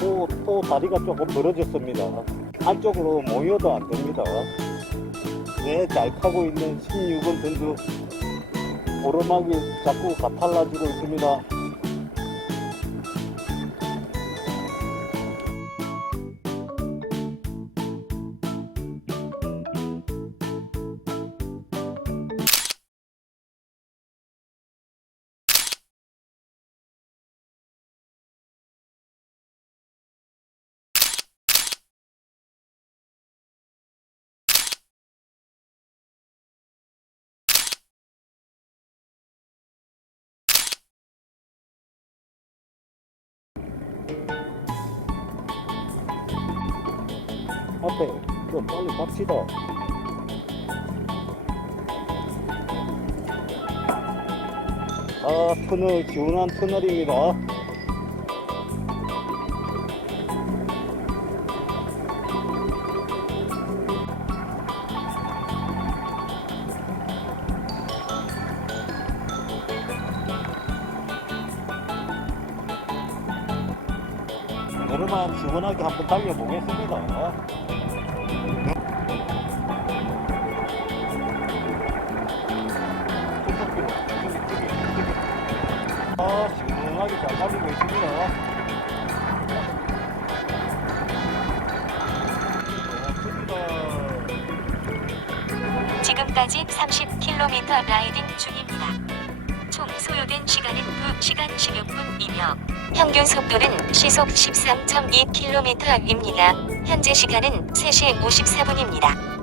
또, 또 다리가 조금 벌어졌습니다. 안쪽으로 모여도 안 됩니다. 네, 잘 타고 있는 16번 선수 오르막이 자꾸 가팔라지고 있습니다. 앞에 좀 빨리 갑시다. 아, 터널, 시원한 터널입니다. 여름만 시원하게 한번 달려보겠습니다. 아, 시원하게 잘 달리고 있습니다. 지금까지 30km 라이딩 중입니다. 2시간 16분이며 평균 속도는 시속 13.2km입니다. 현재 시간은 3시 54분입니다.